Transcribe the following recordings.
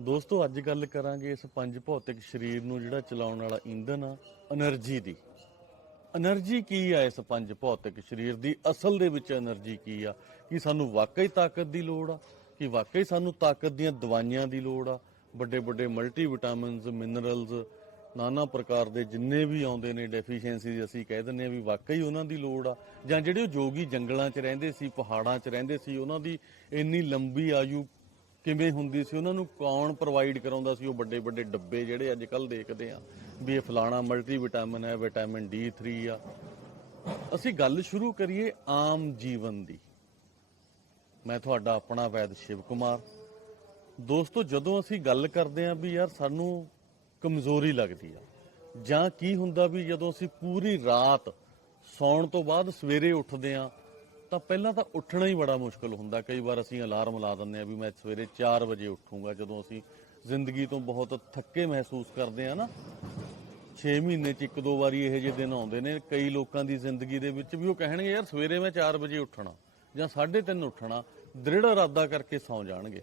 ਦੋਸਤੋ, ਅੱਜ ਗੱਲ ਕਰਾਂਗੇ ਇਸ ਪੰਜ ਭੌਤਿਕ ਸਰੀਰ ਨੂੰ ਜਿਹੜਾ ਚਲਾਉਣ ਵਾਲਾ ਇੰਧਨ ਆ, એનર્ਜੀ ਦੀ। એનર્ਜੀ ਕੀ ਆ ਇਸ ਪੰਜ ਭੌਤਿਕ ਸਰੀਰ ਦੀ? ਅਸਲ ਦੇ ਵਿੱਚ એનર્ਜੀ ਕੀ ਆ? ਕਿ ਸਾਨੂੰ ਵਾਕਈ ਤਾਕਤ ਦੀ ਲੋੜ ਆ? ਕਿ ਵਾਕਈ ਸਾਨੂੰ ਤਾਕਤ ਦੀਆਂ ਦਵਾਈਆਂ ਦੀ ਲੋੜ ਆ? ਵੱਡੇ ਵੱਡੇ ਮਲਟੀ ਵਿਟਾਮਿਨਸ ਮਿਨਰਲਸ ਨਾਨਾ ਪ੍ਰਕਾਰ ਦੇ ਜਿੰਨੇ ਵੀ ਆਉਂਦੇ ਨੇ ਡੈਫੀਸ਼ੀਐਂਸੀ ਅਸੀਂ ਕਹਿ ਦਿੰਨੇ ਆ ਵੀ ਵਾਕਈ ਉਹਨਾਂ ਦੀ ਲੋੜ ਆ। ਜਾਂ ਜਿਹੜੇ ਉਹ ਜੋਗੀ ਜੰਗਲਾਂ 'ਚ ਰਹਿੰਦੇ ਸੀ, ਪਹਾੜਾਂ 'ਚ ਰਹਿੰਦੇ ਸੀ, ਉਹਨਾਂ ਦੀ ਇੰਨੀ ਲੰਬੀ ਆਯੂ ਕਿਵੇਂ ਹੁੰਦੀ ਸੀ, ਉਹਨਾਂ ਨੂੰ ਕੌਣ ਪ੍ਰੋਵਾਈਡ ਕਰਾਉਂਦਾ ਸੀ, ਉਹ ਵੱਡੇ ਵੱਡੇ ਡੱਬੇ ਜਿਹੜੇ ਅੱਜ ਕੱਲ ਦੇਖਦੇ ਆ, ਵੀ ਇਹ ਫਲਾਣਾ ਮਲਟੀ ਵਿਟਾਮਿਨ ਹੈ ਵਿਟਾਮਿਨ D3 ਆ। ਅਸੀਂ ਗੱਲ ਸ਼ੁਰੂ ਕਰੀਏ ਆਮ ਜੀਵਨ ਦੀ। ਮੈਂ ਤੁਹਾਡਾ ਆਪਣਾ ਵੈਦ ਸ਼ਿਵ ਕੁਮਾਰ। ਦੋਸਤੋ, ਜਦੋਂ ਅਸੀਂ ਗੱਲ ਕਰਦੇ ਆਂ ਵੀ ਯਾਰ ਸਾਨੂੰ ਕਮਜ਼ੋਰੀ ਲੱਗਦੀ ਆ, ਜਾਂ ਕੀ ਹੁੰਦਾ ਵੀ ਜਦੋਂ ਅਸੀਂ ਪੂਰੀ ਰਾਤ ਸੌਣ ਤੋਂ ਬਾਅਦ ਸਵੇਰੇ ਉੱਠਦੇ ਆਂ ਤਾਂ ਪਹਿਲਾਂ ਤਾਂ ਉੱਠਣਾ ਹੀ ਬੜਾ ਮੁਸ਼ਕਲ ਹੁੰਦਾ। ਕਈ ਵਾਰ ਅਸੀਂ ਅਲਾਰਮ ਲਾ ਦਿੰਦੇ ਆ ਵੀ ਮੈਂ ਸਵੇਰੇ 4 ਵਜੇ ਉੱਠੂੰਗਾ, ਜਦੋਂ ਅਸੀਂ ਜ਼ਿੰਦਗੀ ਤੋਂ ਬਹੁਤ ਥੱਕੇ ਮਹਿਸੂਸ ਕਰਦੇ ਆ ਨਾ। 6 ਮਹੀਨੇ ਚ ਇੱਕ ਦੋ ਵਾਰੀ ਇਹੋ ਜਿਹੇ ਦਿਨ ਆਉਂਦੇ ਨੇ, ਕਈ ਲੋਕਾਂ ਦੀ ਜ਼ਿੰਦਗੀ ਦੇ ਵਿੱਚ ਵੀ ਉਹ ਕਹਿਣਗੇ, ਯਾਰ, ਸਵੇਰੇ ਮੈਂ 4 ਵਜੇ ਉੱਠਣਾ ਜਾਂ 3:30 ਉੱਠਣਾ, ਦ੍ਰਿੜ ਇਰਾਦਾ ਕਰਕੇ ਸੌਂ ਜਾਣਗੇ।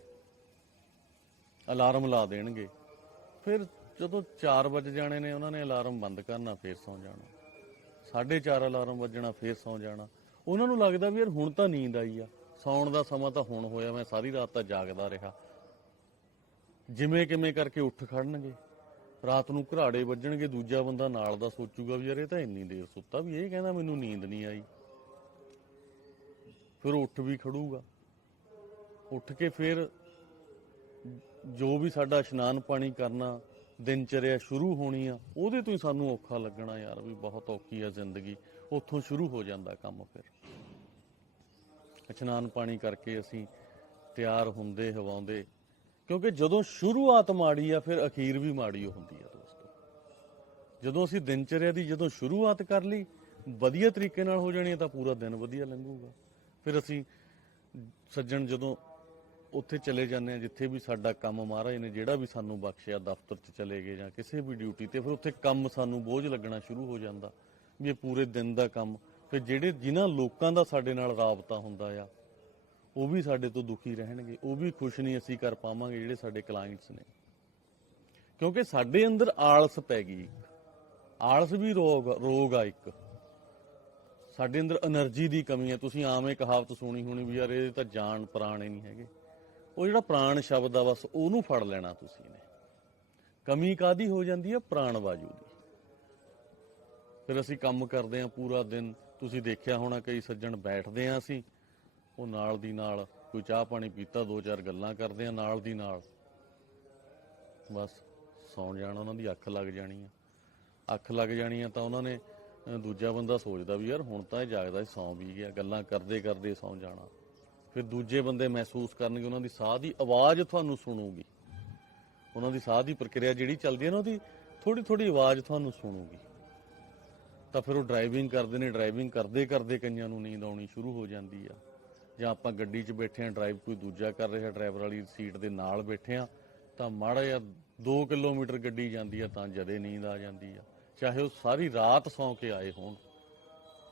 ਅਲਾਰਮ ਲਾ ਦੇਣਗੇ। ਫਿਰ ਜਦੋਂ 4 ਵਜੇ ਜਾਣੇ ਨੇ, ਉਹਨਾਂ ਨੇ ਅਲਾਰਮ ਬੰਦ ਕਰਨਾ, ਫੇਰ ਸੌਂ ਜਾਣਾ। 4:30 ਅਲਾਰਮ ਵੱਜਣਾ, ਫੇਰ ਸੌਂ ਜਾਣਾ। ਉਹਨਾਂ ਨੂੰ ਲੱਗਦਾ ਵੀ ਯਾਰ ਹੁਣ ਤਾਂ ਨੀਂਦ ਆਈ ਆ। ਸੌਣ ਦਾ ਸਮਾਂ ਤਾਂ ਹੁਣ ਹੋਇਆ, ਮੈਂ ਸਾਰੀ ਰਾਤ ਤਾਂ ਜਾਗਦਾ ਰਿਹਾ। ਜਿਵੇਂ ਕਿਵੇਂ ਕਰਕੇ ਉੱਠ ਖੜਨਗੇ। ਰਾਤ ਨੂੰ ਘਰਾੜੇ ਵੱਜਣਗੇ, ਦੂਜਾ ਬੰਦਾ ਨਾਲ ਦਾ ਸੋਚੂਗਾ ਵੀ ਯਾਰ ਇਹ ਤਾਂ ਇੰਨੀ ਦੇਰ ਸੁੱਤਾ ਵੀ, ਇਹ ਕਹਿੰਦਾ ਮੈਨੂੰ ਨੀਂਦ ਨਹੀਂ ਆਈ। ਫਿਰ ਉੱਠ ਵੀ ਖੜੂਗਾ। ਉੱਠ ਕੇ ਫਿਰ ਜੋ ਵੀ ਸਾਡਾ ਇਸ਼ਨਾਨ ਪਾਣੀ ਕਰਨਾ, ਦਿਨਚਰਿਆ ਸ਼ੁਰੂ ਹੋਣੀ ਆ, ਉਹਦੇ ਤੋਂ ਹੀ ਸਾਨੂੰ ਔਖਾ ਲੱਗਣਾ ਯਾਰ ਵੀ ਬਹੁਤ ਔਖੀ ਆ ਜ਼ਿੰਦਗੀ। ਉੱਥੋਂ ਸ਼ੁਰੂ ਹੋ ਜਾਂਦਾ ਕੰਮ ਫਿਰ। ਇਸ਼ਨਾਨ ਪਾਣੀ ਕਰਕੇ ਅਸੀਂ ਤਿਆਰ ਹੁੰਦੇ, ਹਵਾਉਂਦੇ, ਕਿਉਂਕਿ ਜਦੋਂ ਸ਼ੁਰੂਆਤ ਮਾੜੀ ਆ, ਫਿਰ ਅਖੀਰ ਵੀ ਮਾੜੀ ਹੁੰਦੀ ਆ ਦੋਸਤੋ। ਜਦੋਂ ਅਸੀਂ ਦਿਨਚਰਿਆ ਦੀ ਜਦੋਂ ਸ਼ੁਰੂਆਤ ਕਰ ਲਈ, ਵਧੀਆ ਤਰੀਕੇ ਨਾਲ ਹੋ ਜਾਣੀ ਆ, ਤਾਂ ਪੂਰਾ ਦਿਨ ਵਧੀਆ ਲੰਘੂਗਾ। ਫਿਰ ਅਸੀਂ ਸੱਜਣ ਜਦੋਂ ਉੱਥੇ ਚਲੇ ਜਾਂਦੇ ਆ, ਜਿੱਥੇ ਵੀ ਸਾਡਾ ਕੰਮ ਮਹਾਰਾਜ ਨੇ ਜਿਹੜਾ ਵੀ ਸਾਨੂੰ ਬਖਸ਼ਿਆ, ਦਫ਼ਤਰ 'ਚ ਚਲੇ ਗਏ ਜਾਂ ਕਿਸੇ ਵੀ ਡਿਊਟੀ ਤੇ, ਫਿਰ ਉੱਥੇ ਕੰਮ ਸਾਨੂੰ ਬੋਝ ਲੱਗਣਾ ਸ਼ੁਰੂ ਹੋ ਜਾਂਦਾ। ਵੀ ਪੂਰੇ ਦਿਨ ਦਾ ਕੰਮ। ਫਿਰ ਜਿਹੜੇ ਜਿਨ੍ਹਾਂ ਲੋਕਾਂ ਦਾ ਸਾਡੇ ਨਾਲ ਰਾਬਤਾ ਹੁੰਦਾ ਆ, ਉਹ ਵੀ ਸਾਡੇ ਤੋਂ ਦੁਖੀ ਰਹਿਣਗੇ। ਉਹ ਵੀ ਖੁਸ਼ ਨਹੀਂ ਅਸੀਂ ਕਰ ਪਾਵਾਂਗੇ ਜਿਹੜੇ ਸਾਡੇ ਕਲਾਇੰਟਸ ਨੇ। ਕਿਉਂਕਿ ਸਾਡੇ ਅੰਦਰ ਆਲਸ ਪੈ ਗਈ ਆਲਸ ਵੀ ਰੋਗ ਰੋਗ ਆ ਇੱਕ। ਸਾਡੇ ਅੰਦਰ એનર્ਜੀ ਦੀ ਕਮੀ ਹੈ ਤੁਸੀਂ ਆਵੇਂ ਕਹਾਵਤ ਸੁਣੀ ਹੋਣੀ ਵੀ ਯਾਰ ਇਹ ਤਾਂ ਜਾਨ ਪ੍ਰਾਣ ਨਹੀਂ ਹੈਗੇ। ਉਹ ਜਿਹੜਾ ਪ੍ਰਾਣ ਸ਼ਬਦ ਆ ਬਸ ਉਹਨੂੰ ਫੜ ਲੈਣਾ ਤੁਸੀਂ ਕਮੀ ਕਾਦੀ ਹੋ ਜਾਂਦੀ ਹੈ ਪ੍ਰਾਣ ਵਾਜੂ ਦੀ। ਫਿਰ ਅਸੀਂ ਕੰਮ ਕਰਦੇ ਆ ਪੂਰਾ ਦਿਨ। ਤੁਸੀਂ ਦੇਖਿਆ ਹੋਣਾ ਕਈ ਸੱਜਣ ਬੈਠਦੇ ਆ ਅਸੀਂ। ਉਹ ਨਾਲ ਦੀ ਨਾਲ ਕੋਈ ਚਾਹ ਪਾਣੀ ਪੀਤਾ, ਦੋ ਚਾਰ ਗੱਲਾਂ ਕਰਦੇ ਆ ਨਾਲ ਦੀ ਨਾਲ। ਬਸ ਸੌਂ ਜਾਣਾ ਉਹਨਾਂ ਦੀ ਅੱਖ ਲੱਗ ਜਾਣੀ ਆ। ਅੱਖ ਲੱਗ ਜਾਣੀ ਆ ਤਾਂ ਉਹਨਾਂ ਨੇ ਦੂਜਾ ਬੰਦਾ ਸੋਚਦਾ ਵੀ ਯਾਰ ਹੁਣ ਤਾਂ ਇਹ ਜਾਗਦਾ ਸੌਂ ਵੀ ਗਿਆ। ਗੱਲਾਂ ਕਰਦੇ ਕਰਦੇ ਸੌਂ ਜਾਣਾ। ਫਿਰ ਦੂਜੇ ਬੰਦੇ ਮਹਿਸੂਸ ਕਰਨਗੇ ਉਹਨਾਂ ਦੀ ਸਾਹ ਦੀ ਆਵਾਜ਼ ਤੁਹਾਨੂੰ ਸੁਣੂਗੀ। ਉਹਨਾਂ ਦੀ ਸਾਹ ਦੀ ਪ੍ਰਕਿਰਿਆ ਜਿਹੜੀ ਚੱਲਦੀ ਹੈ ਨਾ ਉਹਦੀ ਥੋੜੀ ਥੋੜੀ ਆਵਾਜ਼ ਤੁਹਾਨੂੰ ਸੁਣੂਗੀ। ਤਾਂ ਫਿਰ ਉਹ ਡਰਾਈਵਿੰਗ ਕਰਦੇ ਨੇ ਡਰਾਈਵਿੰਗ ਕਰਦੇ ਕਰਦੇ ਕਈਆਂ ਨੂੰ ਨੀਂਦ ਆਉਣੀ ਸ਼ੁਰੂ ਹੋ ਜਾਂਦੀ ਆ। ਜਾਂ ਆਪਾਂ ਗੱਡੀ 'ਚ ਬੈਠੇ ਆ ਡਰਾਈਵ ਕੋਈ ਦੂਜਾ ਕਰ ਰਿਹਾ ਡਰਾਈਵਰ ਵਾਲੀ ਸੀਟ ਦੇ ਨਾਲ ਬੈਠੇ ਆ, ਤਾਂ ਮਾੜਾ ਜਿਹਾ 2 ਕਿਲੋਮੀਟਰ ਗੱਡੀ ਜਾਂਦੀ ਆ ਤਾਂ ਜਦੇ ਨੀਂਦ ਆ ਜਾਂਦੀ ਆ। ਚਾਹੇ ਉਹ ਸਾਰੀ ਰਾਤ ਸੌਂ ਕੇ ਆਏ ਹੋਣ।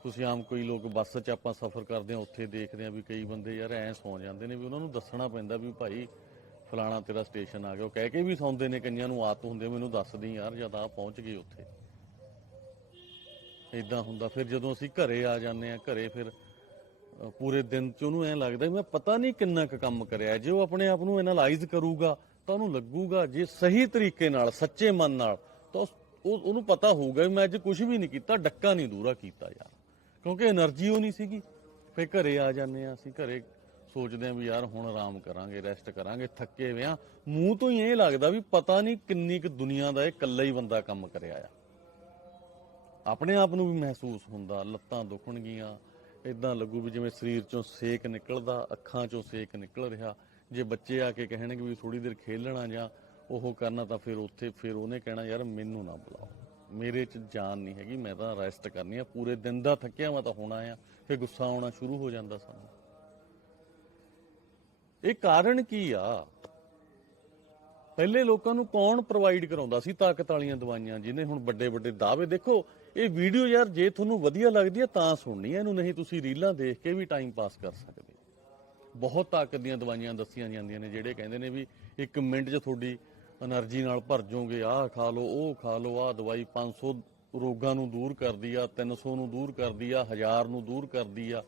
ਤੁਸੀਂ ਆਮ ਕੋਈ ਲੋਕ ਬੱਸ 'ਚ ਆਪਾਂ ਸਫ਼ਰ ਕਰਦੇ ਆ, ਉੱਥੇ ਦੇਖਦੇ ਆ ਵੀ ਕਈ ਬੰਦੇ ਯਾਰ ਐਂ ਸੌਂ ਜਾਂਦੇ ਨੇ ਵੀ ਉਹਨਾਂ ਨੂੰ ਦੱਸਣਾ ਪੈਂਦਾ ਵੀ ਭਾਈ ਫਲਾਣਾ ਤੇਰਾ ਸਟੇਸ਼ਨ ਆ ਗਿਆ। ਉਹ ਕਹਿ ਕੇ ਵੀ ਸੌਂਦੇ ਨੇ, ਕਈਆਂ ਨੂੰ ਆਦਤ ਹੁੰਦੀ ਮੈਨੂੰ ਦੱਸਦੀ ਯਾਰ ਜਦ ਆ ਪਹੁੰਚ ਗਏ ਉੱਥੇ। ਇਦਾਂ ਹੁੰਦਾ। ਫਿਰ ਜਦੋਂ ਅਸੀਂ ਘਰੇ ਆ ਜਾਂਦੇ ਆ ਘਰੇ ਫਿਰ ਪੂਰੇ ਦਿਨ ਚ ਉਹਨੂੰ ਐ ਲੱਗਦਾ ਵੀ ਮੈਂ ਪਤਾ ਨਹੀਂ ਕਿੰਨਾ ਕੁ ਕੰਮ ਕਰਿਆ। ਜੇ ਉਹ ਆਪਣੇ ਆਪ ਨੂੰ ਐਨਾਲਾਈਜ਼ ਕਰੂਗਾ, ਤਾਂ ਉਹਨੂੰ ਲੱਗੂਗਾ ਜੇ ਸਹੀ ਤਰੀਕੇ ਨਾਲ, ਸੱਚੇ ਮਨ ਨਾਲ, ਤਾਂ ਉਸ- ਉਹ, ਉਹਨੂੰ ਪਤਾ ਹੋਊਗਾ ਵੀ ਮੈਂ ਅੱਜ ਕੁਝ ਵੀ ਨਹੀਂ ਕੀਤਾ, ਡੱਕਾ ਨਹੀਂ ਦੂਰਾ ਕੀਤਾ ਯਾਰ। ਕਿਉਂਕਿ એનર્ਜੀ ਉਹ ਨਹੀਂ ਸੀਗੀ। ਫਿਰ ਘਰੇ ਆ ਜਾਂਦੇ ਆ ਅਸੀਂ, ਘਰੇ ਸੋਚਦੇ ਆ ਵੀ ਯਾਰ ਹੁਣ ਆਰਾਮ ਕਰਾਂਗੇ ਰੈਸਟ ਕਰਾਂਗੇ, ਥੱਕੇ ਵਿਆਂ ਮੂੰਹ ਤੋਂ ਹੀ ਇਹ ਲੱਗਦਾ ਵੀ ਪਤਾ ਨਹੀਂ ਕਿੰਨੀ ਕੁ ਦੁਨੀਆ ਦਾ ਇਹ ਇਕੱਲਾ ਹੀ ਬੰਦਾ ਕੰਮ ਕਰਿਆ ਆ। ਆਪਣੇ ਆਪ ਨੂੰ ਵੀ ਮਹਿਸੂਸ ਹੁੰਦਾ, ਲੱਤਾਂ ਦੁਖਣਗੀਆਂ ਇਦਾਂ ਲੱਗੂ ਵੀ ਜਿਵੇਂ ਸਰੀਰ ਚੋਂ ਸੇਕ ਨਿਕਲਦਾ, ਅੱਖਾਂ ਚੋਂ ਸੇਕ ਨਿਕਲ ਰਿਹਾ। ਜੇ ਬੱਚੇ ਆ ਕੇ ਕਹਿਣਗੇ ਵੀ ਥੋੜੀ ਦੇਰ ਖੇਲਣਾ ਜਾਂ ਉਹ ਕਰਨਾ ਤਾਂ ਫਿਰ ਉੱਥੇ ਫਿਰ ਉਹਨੇ ਕਹਿਣਾ, ਯਾਰ ਮੈਨੂੰ ਨਾ ਬੁਲਾਓ। ਮੇਰੇ ਚ ਜਾਨ ਨਹੀਂ ਹੈਗੀ, ਮੈਂ ਤਾਂ ਰੈਸਟ ਕਰਨੀ ਆ। ਪੂਰੇ ਦਿਨ ਦਾ ਥੱਕਿਆ ਮੈਂ ਤਾਂ ਹੋਣਾ ਆ, ਫਿਰ ਗੁੱਸਾ ਆਉਣਾ ਸ਼ੁਰੂ ਹੋ ਜਾਂਦਾ ਸਾਨੂੰ। ਇਹ ਕਾਰਨ ਕੀ ਆ? ਪਹਿਲੇ ਲੋਕਾਂ ਨੂੰ ਕੌਣ ਪ੍ਰੋਵਾਈਡ ਕਰਾਉਂਦਾ ਸੀ ਤਾਕਤ ਵਾਲੀਆਂ ਦਵਾਈਆਂ? ਜਿਹਨੇ ਹੁਣ ਵੱਡੇ ਵੱਡੇ ਦਾਅਵੇ, ਦੇਖੋ, ਇਹ ਵੀਡੀਓ ਯਾਰ ਜੇ ਤੁਹਾਨੂੰ ਵਧੀਆ ਲੱਗਦੀ ਹੈ ਤਾਂ ਸੁਣਨੀ ਇਹਨੂੰ ਨਹੀਂ ਤੁਸੀਂ ਰੀਲਾਂ ਦੇਖ ਕੇ ਵੀ ਟਾਈਮ ਪਾਸ ਕਰ ਸਕਦੇ ਬਹੁਤ ਤਾਕਤ ਦੀਆਂ ਦਵਾਈਆਂ ਦੱਸੀਆਂ ਜਾਂਦੀਆਂ ਨੇ, ਜਿਹੜੇ ਕਹਿੰਦੇ ਨੇ ਵੀ ਇੱਕ ਮਿੰਟ 'ਚ ਤੁਹਾਡੀ એનર્ਜੀ ਨਾਲ ਭਰ ਜਾਓਗੇ। ਆਹ ਖਾ ਲਓ, ਉਹ ਖਾ ਲਓ, ਆਹ ਦਵਾਈ 500 ਰੋਗਾਂ ਨੂੰ ਦੂਰ ਕਰਦੀ ਆ 300 ਨੂੰ ਦੂਰ ਕਰਦੀ ਆ 1000 ਨੂੰ ਦੂਰ ਕਰਦੀ ਆ।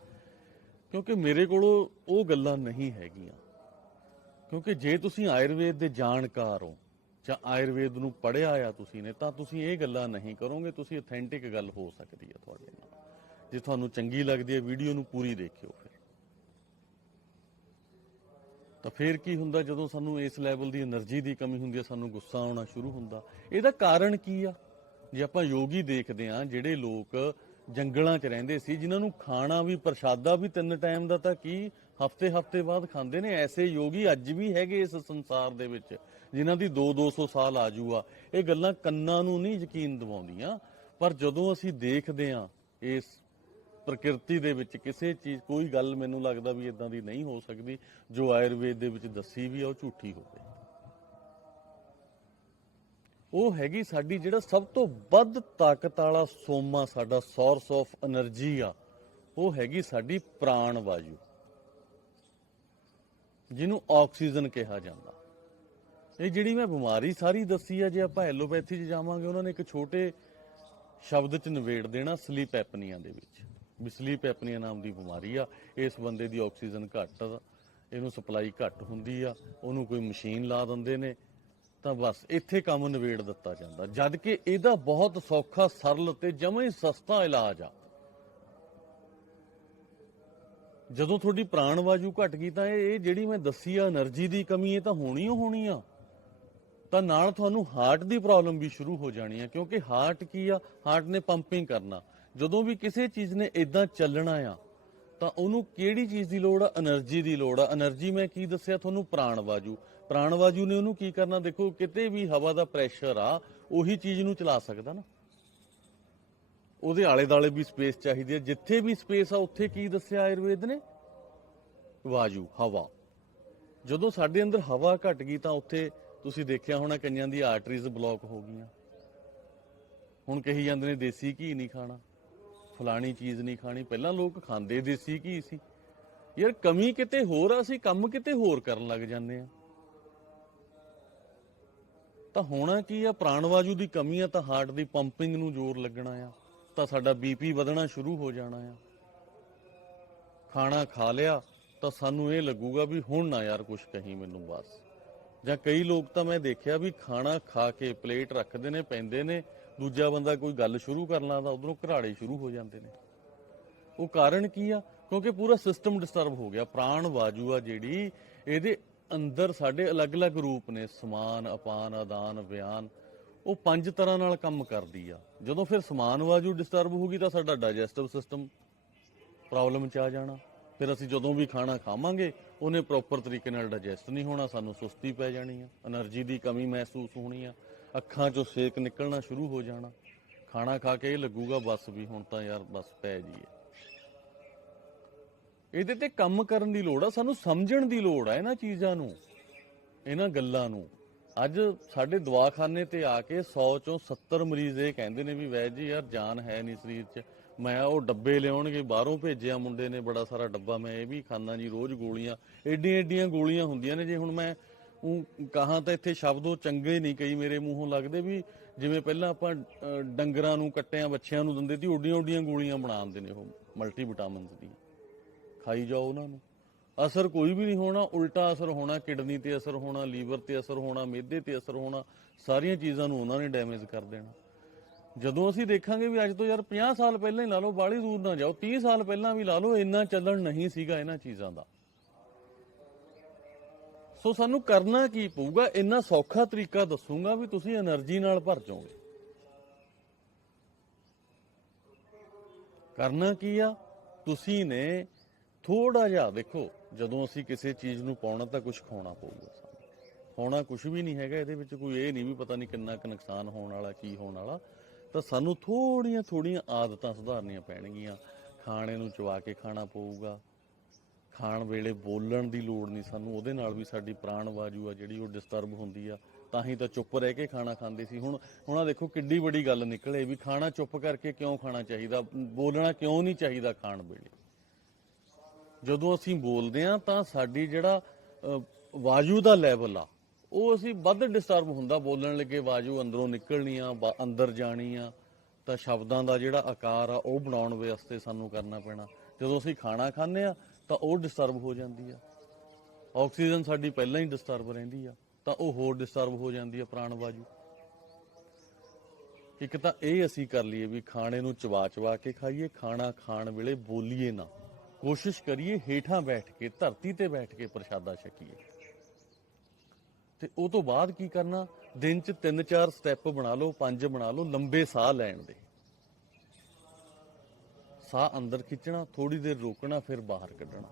ਕਿਉਂਕਿ ਮੇਰੇ ਕੋਲ ਉਹ ਗੱਲਾਂ ਨਹੀਂ ਹੈਗੀਆਂ। ਕਿਉਂਕਿ ਜੇ ਤੁਸੀਂ ਆਯੁਰਵੇਦ ਦੇ ਜਾਣਕਾਰ ਹੋ ਜਾਂ ਆਯੁਰਵੇਦ ਨੂੰ ਪੜ੍ਹਿਆ ਆ ਤੁਸੀਂ ਨੇ, ਤਾਂ ਤੁਸੀਂ ਇਹ ਗੱਲਾਂ ਨਹੀਂ ਕਰੋਗੇ, ਤੁਸੀਂ ਅਥੈਂਟਿਕ ਗੱਲ ਹੋ ਸਕਦੀ ਹੈ ਤੁਹਾਡੇ ਨਾਲ। ਜੇ ਤੁਹਾਨੂੰ ਚੰਗੀ ਲੱਗਦੀ ਹੈ ਵੀਡੀਓ ਨੂੰ ਪੂਰੀ ਦੇਖਿਓ ਫਿਰ। ਤਾਂ ਫਿਰ ਕੀ ਹੁੰਦਾ, ਜਦੋਂ ਸਾਨੂੰ ਇਸ ਲੈਵਲ ਦੀ એનર્ਜੀ ਦੀ ਕਮੀ ਹੁੰਦੀ ਹੈ ਸਾਨੂੰ ਗੁੱਸਾ ਆਉਣਾ ਸ਼ੁਰੂ ਹੁੰਦਾ। ਇਹਦਾ ਕਾਰਨ ਕੀ ਆ? ਜੇ ਆਪਾਂ ਯੋਗੀ ਦੇਖਦੇ ਆ ਜਿਹੜੇ ਲੋਕ ਜੰਗਲਾਂ 'ਚ ਰਹਿੰਦੇ ਸੀ, ਜਿਨ੍ਹਾਂ ਨੂੰ ਖਾਣਾ ਵੀ, ਪ੍ਰਸ਼ਾਦਾ ਵੀ ਤਿੰਨ ਟਾਈਮ ਦਾ, ਤਾਂ ਕੀ ਹਫ਼ਤੇ ਹਫ਼ਤੇ ਬਾਅਦ ਖਾਂਦੇ ਨੇ। ਐਸੇ ਯੋਗੀ ਅੱਜ ਵੀ ਹੈਗੇ ਇਸ ਸੰਸਾਰ ਦੇ ਵਿੱਚ, ਜਿਨ੍ਹਾਂ ਦੀ 2-200 ਸਾਲ ਆਜੂ ਆ ਇਹ ਗੱਲਾਂ ਕੰਨਾਂ ਨੂੰ ਨਹੀਂ ਯਕੀਨ ਦਿਵਾਉਂਦੀਆਂ, ਪਰ ਜਦੋਂ ਅਸੀਂ ਦੇਖਦੇ ਆ ਇਸ ਪ੍ਰਕਿਰਤੀ ਦੇ ਵਿੱਚ ਕਿਸੇ ਚੀਜ਼, ਕੋਈ ਗੱਲ ਮੈਨੂੰ ਲੱਗਦਾ ਵੀ ਇਦਾਂ ਦੀ ਨਹੀਂ ਹੋ ਸਕਦੀ, ਜੋ ਆਯੁਰਵੇਦ ਦੇ ਵਿੱਚ ਦੱਸੀ ਵੀ ਆ, ਉਹ ਝੂਠੀ ਹੋਵੇ। ਉਹ ਹੈਗੀ ਸਾਡੀ ਜਿਹੜਾ ਸਭ ਤੋਂ ਵੱਧ ਤਾਕਤ ਵਾਲਾ ਸੋਮਾ, ਸਾਡਾ ਸੋਰਸ ਆਫ એનર્ਜੀ ਆ, ਉਹ ਹੈਗੀ ਸਾਡੀ ਪ੍ਰਾਣ ਵਾਯੂ ਜਿਹਨੂੰ ਆਕਸੀਜਨ ਕਿਹਾ ਜਾਂਦਾ। ਇਹ ਜਿਹੜੀ ਮੈਂ ਬਿਮਾਰੀ ਸਾਰੀ ਦੱਸੀ ਆ ਜੇ ਆਪਾਂ ਐਲੋਪੈਥੀ 'ਚ ਜਾਵਾਂਗੇ ਉਹਨਾਂ ਨੇ ਇੱਕ ਛੋਟੇ ਸ਼ਬਦ 'ਚ ਨਿਵੇੜ ਦੇਣਾ ਸਲੀਪ ਐਪਨੀਆ ਦੇ ਵਿੱਚ। ਵੀ ਸਲੀਪ ਐਪਨੀਆ ਨਾਮ ਦੀ ਬਿਮਾਰੀ ਆ ਇਸ ਬੰਦੇ ਦੀ ਆਕਸੀਜਨ ਘੱਟ ਆ, ਇਹਨੂੰ ਸਪਲਾਈ ਘੱਟ ਹੁੰਦੀ ਆ ਉਹਨੂੰ ਕੋਈ ਮਸ਼ੀਨ ਲਾ ਦਿੰਦੇ ਨੇ ਤਾਂ ਬਸ ਇੱਥੇ ਕੰਮ ਨਿਬੇੜ ਦਿੱਤਾ ਜਾਂਦਾ। ਜਦ ਕਿ ਇਹਦਾ ਬਹੁਤ ਸੌਖਾ ਸਰਲ ਤੇ ਜਮਾਂ ਹੀ ਸਸਤਾ ਇਲਾਜ ਆ। ਜਦੋਂ ਤੁਹਾਡੀ ਪ੍ਰਾਣ ਵਾਜੂ ਘਟ ਗਈ ਤਾਂ ਇਹ ਜਿਹੜੀ ਮੈਂ ਦੱਸੀ ਆ એનર્ਜੀ ਦੀ ਕਮੀ, ਇਹ ਤਾਂ ਹੋਣੀ ਓ ਹੋਣੀ ਆ। ਤਾਂ ਨਾਲ ਤੁਹਾਨੂੰ ਹਾਰਟ ਦੀ ਪ੍ਰੋਬਲਮ ਵੀ ਸ਼ੁਰੂ ਹੋ ਜਾਣੀ ਆ, ਕਿਉਂਕਿ ਹਾਰਟ ਕੀ ਆ? ਹਾਰਟ ਨੇ ਪੰਪਿੰਗ ਕਰਨਾ। ਜਦੋਂ ਵੀ ਕਿਸੇ ਚੀਜ਼ ਨੇ ਇਦਾਂ ਚੱਲਣਾ ਆ, ਤਾਂ ਉਹਨੂੰ ਕਿਹੜੀ ਚੀਜ਼ ਦੀ ਲੋੜ ਆ? એનર્ਜੀ ਦੀ ਲੋੜ ਆ। એનર્ਜੀ ਮੈਂ ਕੀ ਦੱਸਿਆ? ਤੁਹਾਨੂੰ ਪ੍ਰਾਣ ਵਾਜੂ ਪ੍ਰਾਣ ਵਾਜੂ ਨੇ ਉਹਨੂੰ ਕੀ ਕਰਨਾ? ਦੇਖੋ, ਕਿਤੇ ਵੀ ਹਵਾ ਦਾ ਪ੍ਰੈਸ਼ਰ ਆ, ਉਹੀ ਚੀਜ਼ ਨੂੰ ਚਲਾ ਸਕਦਾ ਨਾ। ਉਹਦੇ ਆਲੇ ਦਾਲੇ ਵੀ ਸਪੇਸ ਚਾਹੀਦੀ ਹੈ। ਜਿੱਥੇ ਵੀ ਸਪੇਸ ਆ, ਉੱਥੇ ਕੀ ਦੱਸਿਆ ਆਯੁਰਵੇਦ ਨੇ? ਵਾਯੂ, ਹਵਾ। ਜਦੋਂ ਸਾਡੇ ਅੰਦਰ ਹਵਾ ਘਟ ਗਈ ਤਾਂ ਉੱਥੇ ਤੁਸੀਂ ਦੇਖਿਆ ਹੋਣਾ ਕਈਆਂ ਦੀ ਆਰਟਰੀਜ਼ ਬਲੌਕ ਹੋ ਗਈਆਂ। ਹੁਣ ਕਹੀ ਜਾਂਦੇ ਨੇ ਦੇਸੀ ਘੀ ਨਹੀਂ ਖਾਣਾ। ਫਲਾਣੀ ਚੀਜ਼ ਨਹੀਂ ਖਾਣੀ। ਪਹਿਲਾਂ ਲੋਕ ਖਾਂਦੇ ਦੇਸੀ ਘੀ ਸੀ। ਯਾਰ ਕਮੀ ਕਿਤੇ ਹੋਰ ਆ, ਅਸੀਂ ਕੰਮ ਕਿਤੇ ਹੋਰ ਕਰਨ ਲੱਗ ਜਾਂਦੇ ਆ। ਤਾਂ ਹੋਣਾ ਕੀ ਆ? ਪ੍ਰਾਣ ਵਾਯੂ ਦੀ ਕਮੀ ਆ ਤਾਂ ਹਾਰਟ ਦੀ ਪੰਪਿੰਗ ਨੂੰ ਜ਼ੋਰ ਲੱਗਣਾ ਆ। ਤਾਂ ਸਾਡਾ ਬੀਪੀ ਵਧਣਾ ਸ਼ੁਰੂ ਹੋ ਜਾਣਾ ਆ। ਖਾਣਾ ਖਾ ਲਿਆ ਤਾਂ ਸਾਨੂੰ ਇਹ ਲੱਗੂਗਾ ਵੀ ਹੁਣ ਨਾ ਯਾਰ ਕੁਝ ਕਹੀਂ ਮੈਨੂੰ ਬਸ। ਜਾਂ ਕਈ ਲੋਕ ਤਾਂ ਮੈਂ ਦੇਖਿਆ ਵੀ ਖਾਣਾ ਖਾ ਕੇ ਪਲੇਟ ਰੱਖਦੇ ਨੇ, ਪੈਂਦੇ ਨੇ, ਦੂਜਾ ਬੰਦਾ ਕੋਈ ਗੱਲ ਸ਼ੁਰੂ ਕਰਨ ਲੱਗਦਾ ਉਧਰੋਂ ਘਰਾੜੇ ਸ਼ੁਰੂ ਹੋ ਜਾਂਦੇ ਨੇ। ਉਹ ਕਾਰਨ ਕੀ ਆ? ਕਿਉਂਕਿ ਪੂਰਾ ਸਿਸਟਮ ਡਿਸਟਰਬ ਹੋ ਗਿਆ, ਪ੍ਰਾਣ ਵਾਜੂ ਆ ਜਿਹੜੀ, ਇਹਦੇ ਅੰਦਰ ਸਾਡੇ ਅਲੱਗ-ਅਲੱਗ ਰੂਪ ਨੇ, ਸਮਾਨ, ਅਪਾਨ ਆਦਾਨ ਬਿਆਨ। ਉਹ ਪੰਜ ਤਰ੍ਹਾਂ ਨਾਲ ਕੰਮ ਕਰਦੀ ਆ। ਜਦੋਂ ਫਿਰ ਸਮਾਨ ਵਾਜੂ ਡਿਸਟਰਬ ਹੋਊਗੀ ਤਾਂ ਸਾਡਾ ਡਾਈਜੈਸਟਿਵ ਸਿਸਟਮ ਪ੍ਰੋਬਲਮ ਚ ਆ ਜਾਣਾ। ਫਿਰ ਅਸੀਂ ਜਦੋਂ ਵੀ ਖਾਣਾ ਖਾਵਾਂਗੇ, ਉਹਨੇ ਪ੍ਰੋਪਰ ਤਰੀਕੇ ਨਾਲ ਡਾਈਜੈਸਟ ਨਹੀਂ ਹੋਣਾ, ਸਾਨੂੰ ਸੁਸਤੀ ਪੈ ਜਾਣੀ ਆ। એનર્ਜੀ ਦੀ ਕਮੀ ਮਹਿਸੂਸ ਹੋਣੀ ਆ। ਅੱਖਾਂ 'ਚੋਂ ਸੇਕ ਨਿਕਲਣਾ ਸ਼ੁਰੂ ਹੋ ਜਾਣਾ। ਖਾਣਾ ਖਾ ਕੇ ਇਹ ਲੱਗੂਗਾ, ਬਸ ਵੀ ਹੁਣ ਤਾਂ ਯਾਰ ਬਸ ਪੈ ਜੀਏ ਇਹਦੇ ਤੇ ਕੰਮ ਕਰਨ ਦੀ ਲੋੜ ਆ, ਸਾਨੂੰ ਸਮਝਣ ਦੀ ਲੋੜ ਆ ਇਹਨਾਂ ਚੀਜ਼ਾਂ ਨੂੰ, ਇਹਨਾਂ ਗੱਲਾਂ ਨੂੰ। ਅੱਜ ਸਾਡੇ ਦਵਾਖਾਨੇ ਤੇ ਆ ਕੇ 100 ਚੋਂ 70 ਮਰੀਜ਼ ਇਹ ਕਹਿੰਦੇ ਨੇ ਵੀ ਵੈਦ ਜੀ, ਯਾਰ ਜਾਨ ਹੈ ਨਹੀਂ ਸਰੀਰ 'ਚ। ਮੈਂ ਉਹ ਡੱਬੇ ਲਿਆਉਣਗੇ, ਬਾਹਰੋਂ ਭੇਜਿਆ ਮੁੰਡੇ ਨੇ ਬੜਾ ਸਾਰਾ ਡੱਬਾ। ਮੈਂ ਇਹ ਵੀ ਖਾਣਾ ਜੀ, ਰੋਜ਼ ਗੋਲੀਆਂ। ਏਡੀਆਂ ਏਡੀਆਂ ਗੋਲੀਆਂ ਹੁੰਦੀਆਂ ਨੇ। ਜੇ ਹੁਣ ਮੈਂ ਉਹ ਕਹਾਂ ਤਾਂ ਇੱਥੇ ਸ਼ਬਦੋ ਚੰਗੇ ਨਹੀਂ, ਕਈ ਮੇਰੇ ਮੂੰਹੋਂ ਲੱਗਦੇ ਵੀ ਜਿਵੇਂ ਪਹਿਲਾਂ ਆਪਾਂ ਡੰਗਰਾਂ ਨੂੰ, ਕੱਟਿਆਂ ਬੱਚਿਆਂ ਨੂੰ ਦਿੰਦੇ ਸੀ, ਓਡੀਆਂ ਓਡੀਆਂ ਗੋਲੀਆਂ ਬਣਾਉਂਦੇ ਨੇ ਉਹ ਮਲਟੀ ਵਿਟਾਮਿਨਸ ਦੀਆਂ। ਖਾਈ ਜਾਓ ਉਹਨਾਂ ਨੂੰ। ਅਸਰ ਕੋਈ ਵੀ ਨਹੀਂ ਹੋਣਾ, ਉਲਟਾ ਅਸਰ ਹੋਣਾ, ਕਿਡਨੀ ਤੇ ਅਸਰ ਹੋਣਾ, ਲੀਵਰ ਤੇ ਅਸਰ ਹੋਣਾ ਮਿਹਦੇ ਤੇ ਅਸਰ ਹੋਣਾ, ਸਾਰੀਆਂ ਚੀਜ਼ਾਂ ਨੂੰ ਉਹਨਾਂ ਨੇ ਡੈਮੇਜ ਕਰ ਦੇਣਾ। ਜਦੋਂ ਅਸੀਂ ਦੇਖਾਂਗੇ ਵੀ ਅੱਜ ਤੋਂ ਯਾਰ 50 ਸਾਲ ਪਹਿਲਾਂ ਹੀ ਲਾ ਲਓ ਬਾਲੀ ਦੂਰ ਨਾ ਜਾਓ 30 ਸਾਲ ਪਹਿਲਾਂ ਵੀ ਲਾ ਲਓ, ਇੰਨਾ ਚੱਲਣ ਨਹੀਂ ਸੀਗਾ ਇਹਨਾਂ ਚੀਜ਼ਾਂ ਦਾ। ਸੋ ਸਾਨੂੰ ਕਰਨਾ ਕੀ ਪਊਗਾ, ਇੰਨਾ ਸੌਖਾ ਤਰੀਕਾ ਦੱਸੂਗਾ ਵੀ ਤੁਸੀਂ એનર્ਜੀ ਨਾਲ ਭਰ ਜਾਓਗੇ। ਕਰਨਾ ਕੀ ਆ? ਤੁਸੀਂ ਨੇ ਥੋੜਾ ਜਿਹਾ ਦੇਖੋ ਜਦੋਂ ਅਸੀਂ ਕਿਸੇ ਚੀਜ਼ ਨੂੰ ਪਾਉਣਾ ਤਾਂ ਕੁਝ ਖਾਣਾ ਪਊਗਾ ਸਾਨੂੰ। ਹੋਣਾ ਕੁਝ ਵੀ ਨਹੀਂ ਹੈਗਾ, ਇਹਦੇ ਵਿੱਚ ਕੋਈ ਇਹ ਨਹੀਂ ਵੀ ਪਤਾ ਨਹੀਂ ਕਿੰਨਾ ਕੁ ਨੁਕਸਾਨ ਹੋਣ ਵਾਲਾ, ਕੀ ਹੋਣ ਵਾਲਾ। ਤਾਂ ਸਾਨੂੰ ਥੋੜੀਆਂ ਥੋੜੀਆਂ ਆਦਤਾਂ ਸੁਧਾਰਨੀਆਂ ਪੈਣਗੀਆਂ। ਖਾਣੇ ਨੂੰ ਚਵਾ ਕੇ ਖਾਣਾ ਪਊਗਾ। ਖਾਣ ਵੇਲੇ ਬੋਲਣ ਦੀ ਲੋੜ ਨਹੀਂ ਸਾਨੂੰ, ਉਹਦੇ ਨਾਲ ਵੀ ਸਾਡੀ ਪ੍ਰਾਣ ਵਾਜੂ ਆ, ਜਿਹੜੀ ਉਹ ਡਿਸਟਰਬ ਹੁੰਦੀ ਆ। ਤਾਂ ਹੀ ਤਾਂ ਚੁੱਪ ਰਹਿ ਕੇ ਖਾਣਾ ਖਾਂਦੇ ਸੀ। ਹੁਣ ਹੁਣ ਆਹ ਦੇਖੋ, ਕਿੱਡੀ ਵੱਡੀ ਗੱਲ ਨਿਕਲੇ ਵੀ ਖਾਣਾ ਚੁੱਪ ਕਰਕੇ ਕਿਉਂ ਖਾਣਾ ਚਾਹੀਦਾ? ਬੋਲਣਾ ਕਿਉਂ ਨਹੀਂ ਚਾਹੀਦਾ ਖਾਣ ਵੇਲੇ? ਜਦੋਂ ਅਸੀਂ ਬੋਲਦੇ ਆ ਤਾਂ ਸਾਡੀ ਜਿਹੜਾ ਅ, ਵਾਯੂ ਦਾ ਲੈਵਲ ਆ ਉਹ ਅਸੀਂ ਵੱਧ ਡਿਸਟਰਬ ਹੁੰਦਾ ਬੋਲਣ ਲੱਗੇ ਵਾਯੂ ਅੰਦਰੋਂ ਨਿਕਲਣੀ ਆ ਅੰਦਰ ਜਾਣੀ ਆ ਤਾਂ ਸ਼ਬਦਾਂ ਦਾ ਜਿਹੜਾ ਆਕਾਰ ਆ ਉਹ ਬਣਾਉਣ ਵਾਸਤੇ ਸਾਨੂੰ ਕਰਨਾ ਪੈਣਾ। ਜਦੋਂ ਅਸੀਂ ਖਾਣਾ ਖਾਂਦੇ ਆ ਤਾਂ ਉਹ ਡਿਸਟਰਬ ਹੋ ਜਾਂਦੀ ਆ। ਆਕਸੀਜਨ ਸਾਡੀ ਪਹਿਲਾਂ ਹੀ ਡਿਸਟਰਬ ਰਹਿੰਦੀ ਆ ਤਾਂ ਉਹ ਹੋਰ ਡਿਸਟਰਬ ਹੋ ਜਾਂਦੀ ਆ ਪ੍ਰਾਣ ਵਾਯੂ। ਇੱਕ ਤਾਂ ਇਹ ਅਸੀਂ ਕਰ ਲਈਏ ਵੀ ਖਾਣੇ ਨੂੰ ਚਵਾ ਚਵਾ ਕੇ ਖਾਈਏ ਖਾਣਾ ਖਾਣ ਵੇਲੇ ਬੋਲੀਏ ਨਾ। ਕੋਸ਼ਿਸ਼ ਕਰੀਏ ਹੇਠਾਂ ਬੈਠ ਕੇ, ਧਰਤੀ ਤੇ ਬੈਠ ਕੇ ਪ੍ਰਸ਼ਾਦਾ ਛਕੀਏ। ਤੇ ਉਹ ਤੋਂ ਬਾਅਦ ਕੀ ਕਰਨਾ? ਦਿਨ ਚ ਤਿੰਨ ਚਾਰ ਸਟੈਪ ਬਣਾ ਲਓ, ਪੰਜ ਬਣਾ ਲਓ, ਲੰਬੇ ਸਾਹ ਲੈਣ ਦੇ। ਸਾਹ ਅੰਦਰ ਖਿੱਚਣਾ ਥੋੜੀ ਦੇਰ ਰੋਕਣਾ, ਫਿਰ ਬਾਹਰ ਕੱਢਣਾ।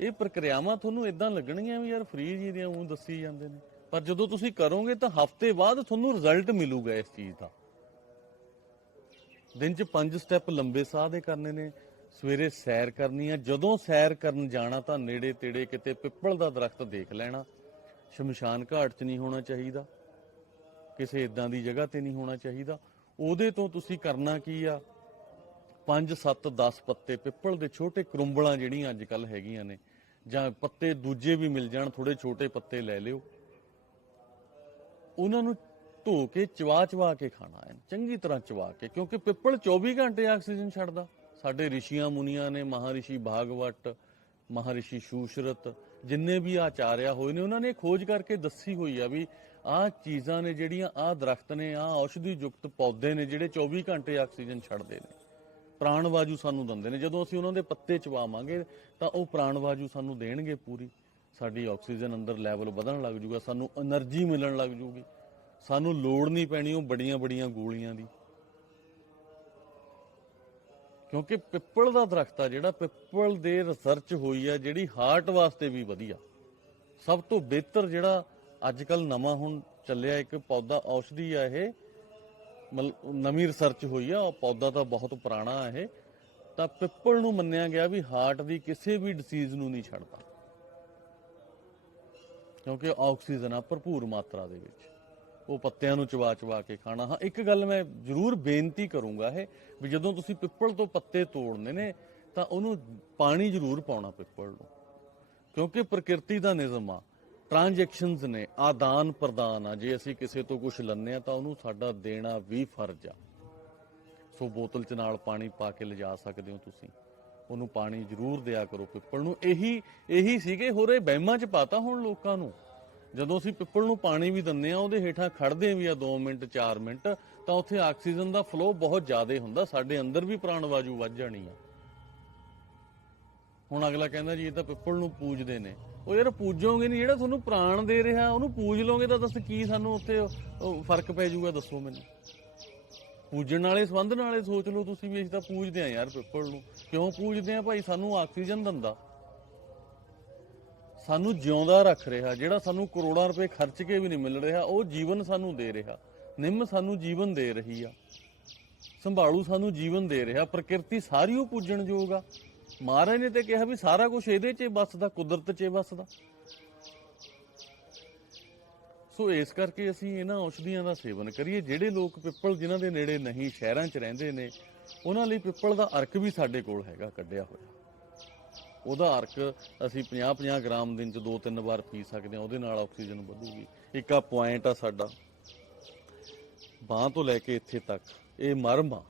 ਇਹ ਪ੍ਰਕਿਰਿਆਵਾਂ ਤੁਹਾਨੂੰ ਇਦਾਂ ਲੱਗਣਗੀਆਂ ਵੀ ਯਾਰ ਫ੍ਰੀ ਜੀ ਦੀਆਂ ਉਹ ਦੱਸੀ ਜਾਂਦੇ ਨੇ। ਪਰ ਜਦੋਂ ਤੁਸੀਂ ਕਰੋਗੇ ਤਾਂ ਹਫ਼ਤੇ ਬਾਅਦ ਤੁਹਾਨੂੰ ਰਿਜ਼ਲਟ ਮਿਲੂਗਾ ਇਸ ਚੀਜ਼ ਦਾ। ਦਿਨ ਚ ਪੰਜ ਸਟੈਪ ਲੰਬੇ ਸਾਹ ਦੇ ਕਰਨੇ ਨੇ ਸਵੇਰੇ ਸੈਰ ਕਰਨੀ ਆ। ਜਦੋਂ ਸੈਰ ਕਰਨ ਜਾਣਾ ਤਾਂ ਨੇੜੇ ਤੇੜੇ ਕਿਤੇ ਪਿੱਪਲ ਦਾ ਦਰਖਤ ਦੇਖ ਲੈਣਾ। ਸ਼ਮਸ਼ਾਨ ਘਾਟ 'ਚ ਨਹੀਂ ਹੋਣਾ ਚਾਹੀਦਾ। ਕਿਸੇ ਇਦਾਂ ਦੀ ਜਗ੍ਹਾ ਤੇ ਨਹੀਂ ਹੋਣਾ ਚਾਹੀਦਾ। ਉਹਦੇ ਤੋਂ ਤੁਸੀਂ ਕਰਨਾ ਕੀ ਆ? 5 7 10 ਪੱਤੇ ਪਿੱਪਲ ਦੇ ਛੋਟੇ ਕਰੁੰਬਲਾਂ ਜਿਹੜੀਆਂ ਅੱਜ ਕੱਲ ਹੈਗੀਆਂ ਨੇ। ਜਾਂ ਪੱਤੇ ਦੂਜੇ ਵੀ ਮਿਲ ਜਾਣ ਥੋੜੇ ਛੋਟੇ ਪੱਤੇ ਲੈ ਲਿਓ। ਉਹਨਾਂ ਨੂੰ ਧੋ ਕੇ ਚਵਾ ਚਵਾ ਕੇ ਖਾਣਾ ਹੈ। ਚੰਗੀ ਤਰ੍ਹਾਂ ਚਵਾ ਕੇ, ਕਿਉਂਕਿ ਪਿੱਪਲ 24 ਘੰਟੇ ਆਕਸੀਜਨ ਛੱਡਦਾ। ਸਾਡੇ ਰਿਸ਼ੀਆਂ ਮੁਨੀਆਂ ਨੇ ਮਹਾਰਿਸ਼ੀ ਭਾਗਵਤ, ਮਹਾਰਿਸ਼ੀ ਸ਼ੂਸ਼ਰਤ, ਜਿੰਨੇ ਵੀ ਆਚਾਰਿਆ ਹੋਏ ਨੇ, ਉਹਨਾਂ ਨੇ ਖੋਜ ਕਰਕੇ ਦੱਸੀ ਹੋਈ ਆ ਵੀ ਆਹ ਚੀਜ਼ਾਂ ਨੇ ਜਿਹੜੀਆਂ, ਆਹ ਦਰਖਤ ਨੇ, ਆਹ ਔਸ਼ਧੀ ਯੁਕਤ ਪੌਦੇ ਨੇ, ਜਿਹੜੇ 24 ਘੰਟੇ ਆਕਸੀਜਨ ਛੱਡਦੇ ਨੇ। ਪ੍ਰਾਣ ਵਾਜੂ ਸਾਨੂੰ ਦਿੰਦੇ ਨੇ। ਜਦੋਂ ਅਸੀਂ ਉਹਨਾਂ ਦੇ ਪੱਤੇ ਚਵਾਵਾਂਗੇ ਤਾਂ ਉਹ ਪ੍ਰਾਣ ਵਾਜੂ ਸਾਨੂੰ ਦੇਣਗੇ ਪੂਰੀ। ਸਾਡੀ ਆਕਸੀਜਨ ਅੰਦਰ ਲੈਵਲ ਵਧਣ ਲੱਗ ਜੂਗਾ, ਸਾਨੂੰ એનર્ਜੀ ਮਿਲਣ ਲੱਗ ਜੂਗੀ। ਸਾਨੂੰ ਲੋੜ ਨਹੀਂ ਪੈਣੀ ਉਹ ਬੜੀਆਂ ਬੜੀਆਂ ਗੋਲੀਆਂ ਦੀ। ਕਿਉਂਕਿ ਪਿੱਪਲ ਦਾ ਦਰਖਤ ਆ, ਜਿਹੜਾ ਪਿੱਪਲ ਦੇ ਰਿਸਰਚ ਹੋਈ ਆ, ਜਿਹੜੀ ਹਾਰਟ ਵਾਸਤੇ ਵੀ ਵਧੀਆ। ਸਭ ਤੋਂ ਬਿਹਤਰ ਜਿਹੜਾ ਅੱਜ ਕੱਲ ਨਵਾਂ ਹੁਣ ਚੱਲਿਆ, ਇੱਕ ਪੌਦਾ ਔਸ਼ਧੀ ਆ ਇਹ ਮਤਲਬ ਨਵੀਂ ਰਿਸਰਚ ਹੋਈ ਆ, ਉਹ ਪੌਦਾ ਤਾਂ ਬਹੁਤ ਪੁਰਾਣਾ ਆ ਇਹ। ਤਾਂ ਪਿੱਪਲ ਨੂੰ ਮੰਨਿਆ ਗਿਆ ਵੀ ਹਾਰਟ ਦੀ ਕਿਸੇ ਵੀ ਡਿਸੀਜ਼ ਨੂੰ ਨਹੀਂ ਛੱਡਦਾ। ਕਿਉਂਕਿ ਆਕਸੀਜਨ ਆ ਭਰਪੂਰ ਮਾਤਰਾ ਦੇ ਵਿੱਚ। ਉਹ ਪੱਤਿਆਂ ਨੂੰ ਚਵਾ ਚਵਾ ਕੇ ਖਾਣਾ। ਹਾਂ, ਇੱਕ ਗੱਲ ਮੈਂ ਜ਼ਰੂਰ ਬੇਨਤੀ ਕਰੂੰਗਾ ਇਹ ਵੀ ਜਦੋਂ ਤੁਸੀਂ ਪਿੱਪਲ ਤੋਂ ਪੱਤੇ ਤੋੜਨੇ ਨੇ, ਤਾਂ ਉਹਨੂੰ ਪਾਣੀ ਜ਼ਰੂਰ ਪਾਉਣਾ ਪਿੱਪਲ ਨੂੰ। ਕਿਉਂਕਿ ਪ੍ਰਕਿਰਤੀ ਦਾ ਨਿਯਮ ਆ ਟ੍ਰਾਂਜੈਕਸ਼ਨਸ ਨੇ, ਆਦਾਨ ਪ੍ਰਦਾਨ ਆ। ਜੇ ਅਸੀਂ ਕਿਸੇ ਤੋਂ ਕੁਝ ਲੰਨੇ ਆ ਤਾਂ ਉਹਨੂੰ ਸਾਡਾ ਦੇਣਾ ਵੀ ਫਰਜ਼ ਆ। ਸੋ ਬੋਤਲ ਚ ਨਾਲ ਪਾਣੀ ਪਾ ਕੇ ਲਿਜਾ ਸਕਦੇ ਹੋ ਤੁਸੀਂ। ਉਹਨੂੰ ਪਾਣੀ ਜ਼ਰੂਰ ਦਿਆ ਕਰੋ ਪਿੱਪਲ ਨੂੰ। ਇਹੀ ਇਹੀ ਸੀਗੇ ਹੋਰੇ ਬਹਿਮਾਂ ਚ ਪਾਤਾ ਹੁਣ ਲੋਕਾਂ ਨੂੰ। ਜਦੋਂ ਅਸੀਂ ਪਿੱਪਲ ਨੂੰ ਪਾਣੀ ਵੀ ਦਿੰਨੇ ਆ ਉਹਦੇ ਹੇਠਾਂ ਖੜਦੇ ਵੀ ਆ 2 ਮਿੰਟ 4 ਮਿੰਟ, ਤਾਂ ਉੱਥੇ ਆਕਸੀਜਨ ਦਾ ਫਲੋ ਬਹੁਤ ਜ਼ਿਆਦਾ ਹੁੰਦਾ। ਸਾਡੇ ਅੰਦਰ ਵੀ ਪ੍ਰਾਣ ਵਾਯੂ ਵੱਧ ਜਾਣੀ ਆ। ਹੁਣ ਅਗਲਾ ਕਹਿੰਦਾ ਜੀ, ਇਹ ਤਾਂ ਪਿੱਪਲ ਨੂੰ ਪੂਜਦੇ ਨੇ। ਉਹ ਯਾਰ ਪੂਜੋਗੇ ਨਹੀਂ ਜਿਹੜਾ ਤੁਹਾਨੂੰ ਪ੍ਰਾਣ ਦੇ ਰਿਹਾ, ਉਹਨੂੰ ਪੂਜ ਲਓਗੇ ਤਾਂ ਦੱਸ ਕੀ ਸਾਨੂੰ ਉੱਥੇ ਫ਼ਰਕ ਪੈ ਜਾਊਗਾ, ਦੱਸੋ ਮੈਨੂੰ। ਪੂਜਣ ਵਾਲੇ, ਸੰਬੰਧ ਨਾਲੇ ਸੋਚ ਲਓ ਤੁਸੀਂ ਵੀ, ਅਸੀਂ ਤਾਂ ਪੂਜਦੇ ਆ ਯਾਰ ਪਿੱਪਲ ਨੂੰ। ਕਿਉਂ ਪੂਜਦੇ ਆ ਭਾਈ ਸਾਨੂੰ ਆਕਸੀਜਨ ਦਿੰਦਾ। ਸਾਨੂੰ ਜਿਉਂਦਾ ਰੱਖ ਰਿਹਾ, ਜਿਹੜਾ ਸਾਨੂੰ ਕਰੋੜਾਂ ਰੁਪਏ ਖਰਚ ਕੇ ਵੀ ਨਹੀਂ ਮਿਲ ਰਿਹਾ, ਉਹ ਜੀਵਨ ਸਾਨੂੰ ਦੇ ਰਿਹਾ। ਨਿੰਮ ਸਾਨੂੰ ਜੀਵਨ ਦੇ ਰਹੀ ਆ। ਸੰਭਾਲੂ ਸਾਨੂੰ ਜੀਵਨ ਦੇ ਰਿਹਾ। ਪ੍ਰਕਿਰਤੀ ਸਾਰੀ ਉਹ ਪੂਜਣ ਯੋਗ ਆ। ਮਹਾਰਾਜ ਨੇ ਤੇ ਕਿਹਾ ਵੀ ਸਾਰਾ ਕੁਝ ਇਹਦੇ 'ਚ ਵੱਸਦਾ, ਕੁਦਰਤ 'ਚ ਵੱਸਦਾ। ਸੋ ਇਸ ਕਰਕੇ ਅਸੀਂ ਇਹਨਾਂ ਔਸ਼ਧੀਆਂ ਦਾ ਸੇਵਨ ਕਰੀਏ। ਜਿਹੜੇ ਲੋਕ ਪਿੱਪਲ ਜਿਨ੍ਹਾਂ ਦੇ ਨੇੜੇ ਨਹੀਂ, ਸ਼ਹਿਰਾਂ 'ਚ ਰਹਿੰਦੇ ਨੇ, ਉਹਨਾਂ ਲਈ ਪਿੱਪਲ ਦਾ ਅਰਕ ਵੀ ਸਾਡੇ ਕੋਲ ਹੈਗਾ, ਕੱਢਿਆ ਹੋਇਆ। ਉਹਦਾ ਅਰਕ ਅਸੀਂ 50-50 ਗ੍ਰਾਮ ਦਿਨ 'ਚ ਦੋ ਤਿੰਨ ਵਾਰ ਪੀ ਸਕਦੇ ਹਾਂ, ਉਹਦੇ ਨਾਲ ਆਕਸੀਜਨ ਵਧੂਗੀ। ਇੱਕ ਆ ਪੁਆਇੰਟ ਆ ਸਾਡਾ। ਬਾਹ ਤੋਂ ਲੈ ਕੇ ਇੱਥੇ ਤੱਕ, ਇਹ ਮਰਮ ਆ।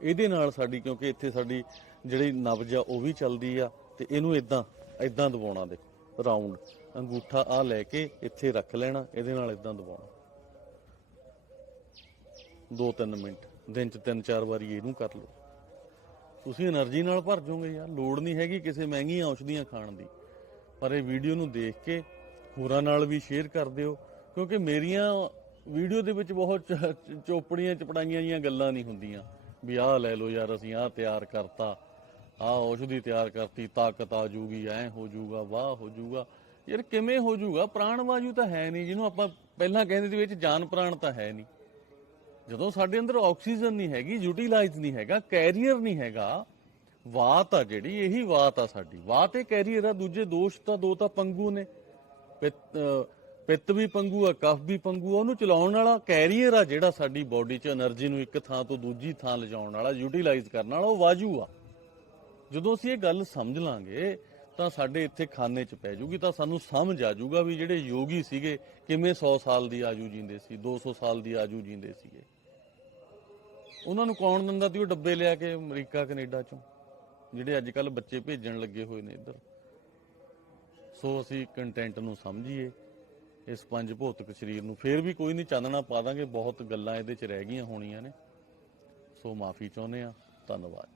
ਇਹਦੇ ਨਾਲ ਸਾਡੀ, ਕਿਉਂਕਿ ਇੱਥੇ ਸਾਡੀ ਜਿਹੜੀ ਨਬਜ ਆ, ਉਹ ਵੀ ਚੱਲਦੀ ਆ, ਤੇ ਇਹਨੂੰ ਇਦਾਂ ਇਦਾਂ ਦਬਾਉਣਾ ਦੇ। ਰਾਉਂਡ, ਅੰਗੂਠਾ ਆ ਲੈ ਕੇ ਇੱਥੇ ਰੱਖ ਲੈਣਾ, ਇਹਦੇ ਨਾਲ ਇਦਾਂ ਦਬਾਉਣਾ। 2-3 ਮਿੰਟ, ਦਿਨ ਚ 3-4 ਵਾਰੀ ਇਹਨੂੰ ਕਰ ਲਓ। ਤੁਸੀਂ એનર્ਜੀ ਨਾਲ ਭਰ ਜਾਓਗੇ ਯਾਰ, ਲੋੜ ਨਹੀਂ ਹੈਗੀ ਕਿਸੇ ਮਹਿੰਗੀਆਂ ਔਸ਼ਧੀਆਂ ਖਾਣ ਦੀ। ਪਰ ਇਹ ਵੀਡੀਓ ਨੂੰ ਦੇਖ ਕੇ ਹੋਰਾਂ ਨਾਲ ਵੀ ਸ਼ੇਅਰ ਕਰ ਦਿਓ, ਕਿਉਂਕਿ ਮੇਰੀਆਂ ਵੀਡੀਓ ਦੇ ਵਿੱਚ ਬਹੁਤ ਚੋਪੜੀਆਂ, ਚਪੜਾਈਆਂ ਜੀਆਂ ਗੱਲਾਂ ਨਹੀਂ ਹੁੰਦੀਆਂ। ਵੀ ਆਹ ਲੈ ਲਓ ਯਾਰ, ਅਸੀਂ ਆਹ ਤਿਆਰ ਕਰਤਾ, ਆਹ ਔਸ਼ਧੀ ਤਿਆਰ ਕਰਤੀ, ਤਾਕਤ ਆ ਜੂਗੀ, ਐ ਹੋ ਜੂਗਾ, ਵਾਹ ਹੋ ਜੂਗਾ। ਯਾਰ ਕਿਵੇਂ ਹੋ ਜੂਗਾ? ਪ੍ਰਾਣ ਵਾਯੂ ਤਾਂ ਹੈ ਨਹੀਂ, ਜਿਹਨੂੰ ਆਪਾਂ ਪਹਿਲਾਂ ਕਹਿੰਦੇ ਸੀ ਵਿੱਚ ਜਾਨ ਪ੍ਰਾਣ ਤਾਂ ਹੈ ਨਹੀਂ। ਜਦੋਂ ਸਾਡੇ ਅੰਦਰ ਆਕਸੀਜਨ ਨਹੀਂ ਹੈਗੀ, ਯੂਟਿਲਾਈਜ਼ ਨਹੀਂ ਹੈਗਾ, ਕੈਰੀਅਰ ਨਹੀਂ ਹੈਗਾ, ਵਾਤ ਆ ਜਿਹੜੀ, ਇਹੀ ਵਾਤ ਆ ਸਾਡੀ। ਵਾਤ ਇਹ ਕੈਰੀਅਰ ਆ, ਦੂਜੇ ਦੋਸ਼ ਤਾਂ ਦੋ ਤਾਂ ਪੰਗੂ ਨੇ। ਪਿੱਤ ਵੀ ਪੰਗੂ ਆ, ਕਫ ਵੀ ਪੰਗੂ ਆ, ਉਹਨੂੰ ਚਲਾਉਣ ਵਾਲਾ ਕੈਰੀਅਰ ਆ ਜਿਹੜਾ ਸਾਡੀ ਬਾਡੀ 'ਚ એનર્ਜੀ ਨੂੰ ਇੱਕ ਥਾਂ ਤੋਂ ਦੂਜੀ ਥਾਂ ਲਿਜਾਉਣ ਵਾਲਾ, ਯੂਟਿਲਾਈਜ਼ ਕਰਨ ਵਾਲਾ, ਉਹ ਵਾਜੂ ਆ। ਜਦੋਂ ਅਸੀਂ ਇਹ ਗੱਲ ਸਮਝ ਲਾਂਗੇ, ਤਾਂ ਸਾਡੇ ਇੱਥੇ ਖਾਨੇ 'ਚ ਪੈ ਜੂਗੀ, ਤਾਂ ਸਾਨੂੰ ਸਮਝ ਆ ਜੂਗਾ ਵੀ ਜਿਹੜੇ ਯੋਗੀ ਸੀਗੇ, ਕਿਵੇਂ 100 ਸਾਲ ਦੀ ਆਜੂ ਜੀਂਦੇ ਸੀ 200 ਸਾਲ ਦੀ ਆਜੂ ਜੀਂਦੇ ਸੀਗੇ। ਉਹਨਾਂ ਨੂੰ ਕੌਣ ਦਿੰਦਾ ਸੀ ਉਹ ਡੱਬੇ ਲਿਆ ਕੇ ਅਮਰੀਕਾ, ਕੈਨੇਡਾ ਚੋਂ? ਜਿਹੜੇ ਅੱਜ ਕੱਲ ਬੱਚੇ ਭੇਜਣ ਲੱਗੇ ਹੋਏ ਨੇ ਇੱਧਰ। ਸੋ ਅਸੀਂ ਕੰਟੈਂਟ ਨੂੰ ਸਮਝੀਏ, ਇਸ ਪੰਜ ਭੌਤਿਕ ਸਰੀਰ ਨੂੰ। ਫੇਰ ਵੀ ਕੋਈ ਨਹੀਂ ਚਾਨਣਾ ਪਾ ਦਾਂਗੇ, ਬਹੁਤ ਗੱਲਾਂ ਇਹਦੇ 'ਚ ਰਹਿ ਗਈਆਂ ਹੋਣੀਆਂ ਨੇ। ਸੋ ਮਾਫੀ ਚਾਹੁੰਦੇ ਆ ਧੰਨਵਾਦ